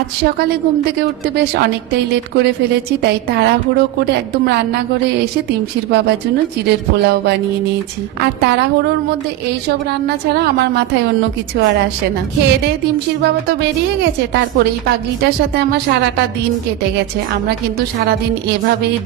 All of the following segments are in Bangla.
আজ সকালে ঘুম থেকে উঠতে বেশ অনেকটাই লেট করে ফেলেছি, তাই তাড়াহুড়ো করে একদম রান্নাঘরে এসে তিমশির বাবার জন্য চিড়ের পোলাও বানিয়ে নিয়েছি। আর তাড়াহুড়োর মধ্যে এইসব রান্না ছাড়া আমার মাথায় অন্য কিছু আর আসে না। খেয়ে দিয়ে তিমশির বাবা তো বেরিয়ে গেছে, তারপরে এই পাগলিটার সাথে আমার সারাটা দিন কেটে গেছে। আমরা কিন্তু সারাদিন এভাবেই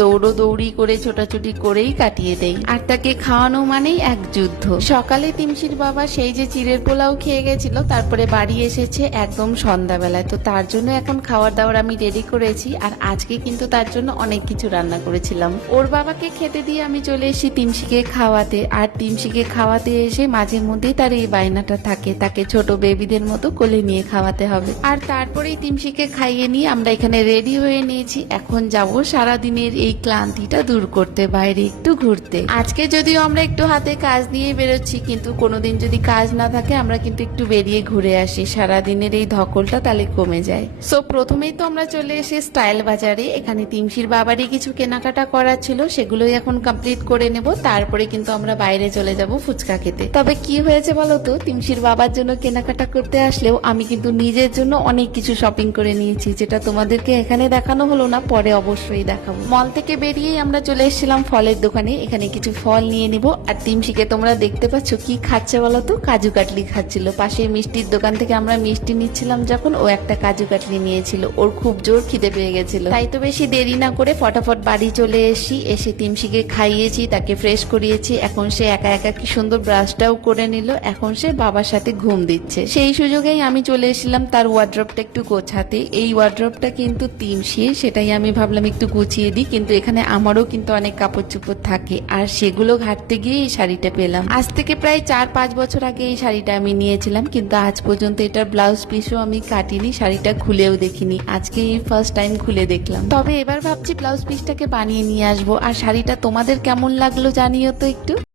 দৌড়ি করে ছোটাছুটি করেই কাটিয়ে দেই, আর তাকে খাওয়ানো মানেই এক যুদ্ধ। সকালে তিমশির বাবা সেই যে চিড়ের পোলাও খেয়ে গেছিল, তারপরে বাড়ি এসেছে একদম সন্ধ্যাবেলায়। তো তার জন্য এখন খাবার দাবার আমি রেডি করেছি, আর আজকে কিন্তু তার জন্য অনেক কিছু রান্না করেছিলাম। ওর বাবাকে খেতে দিয়ে আমি চলে এসেছি তিমশিকে খাওয়াতে। আর তিমশিকে খাওয়াতে এসে মাঝে মধ্যেই তার এই বায়নাটা থাকে, তাকে ছোট বেবিদের মতো কোলে নিয়ে খাওয়াতে হবে। আর তারপরেই তিমশিকে খাইয়ে নিয়ে আমরা এখানে রেডি হয়ে নিয়েছি। এখন যাব সারাদিনের এই ক্লান্তিটা দূর করতে বাইরে একটু ঘুরতে। আজকে যদিও আমরা একটু হাতে কাজ নিয়ে বেরোচ্ছি, কিন্তু কোনোদিন যদি কাজ না থাকে আমরা কিন্তু একটু বেরিয়ে ঘুরে আসি, সারাদিনের এই ধকলটা তাহলে কমে যায়। সো প্রথমেই তো আমরা চলে এসে স্টাইল বাজারে। এখানে তিমশির বাবারই কিছু কেনাকাটা করার ছিল, সেগুলোই এখন কমপ্লিট করে নেব। তারপরে কিন্তু আমরা বাইরে চলে যাব ফুচকা খেতে। তবে কি হয়েছে বলো তো, তিমশির বাবার জন্য কেনাকাটা করতে আসলেও আমি কিন্তু নিজের জন্য অনেক কিছু শপিং করে নিয়েছি, যেটা তোমাদেরকে এখানে দেখানো হলো না, পরে অবশ্যই দেখাবো। মল থেকে বেরিয়েই আমরা চলে এসেছিলাম ফলের দোকানে, এখানে কিছু ফল নিয়ে নিব। আর তিমশিকে তোমরা দেখতে পাচ্ছ কি খাচ্ছে বলো তো, কাজু কাটলি খাচ্ছিল। পাশে মিষ্টির দোকান থেকে আমরা মিষ্টি নিচ্ছিলাম যখন, ও একটা কাজু কাটলি নিয়েছিল। ওর খুব জোর খিদে পেয়ে গেছিল, তাই তো বেশি দেরি না করে ফটাফট বাড়ি চলে এসে তিমশিকে খাইয়েছি, তাকে ফ্রেশ করিয়েছি। এখন সে একা একা কি সুন্দর ব্রাশটাও করে নিল। এখন সে বাবার সাথে ঘুম দিচ্ছে। সেই সুযোগেই আমি চলে এসেছিলাম তার ওয়ার্ড্রপটা একটু গোছাতে। এই ওয়ার্ড্রপটা কিন্তু তিমশির, সেটাই আমি ভাবলাম একটু গুছিয়ে দিই। কিন্তু এখানে আমারও কিন্তু অনেক কাপড় চোপড় থাকে, আর সেগুলো ঘাটতে গিয়ে এই শাড়িটা পেলাম। আজ থেকে প্রায় 4-5 বছর আগে এই শাড়িটা আমি নিয়েছিলাম, কিন্তু আজ পর্যন্ত এটার ব্লাউজ পিসও আমি কাটিনি, শাড়িটা খুলেও দেখিনি। আজকে এই ফার্স্ট টাইম খুলে দেখলাম। তবে এবার ভাবছি ব্লাউজ পিসটাকে বানিয়ে নিয়ে আসবো। আর শাড়িটা তোমাদের কেমন লাগলো জানিও তো একটু।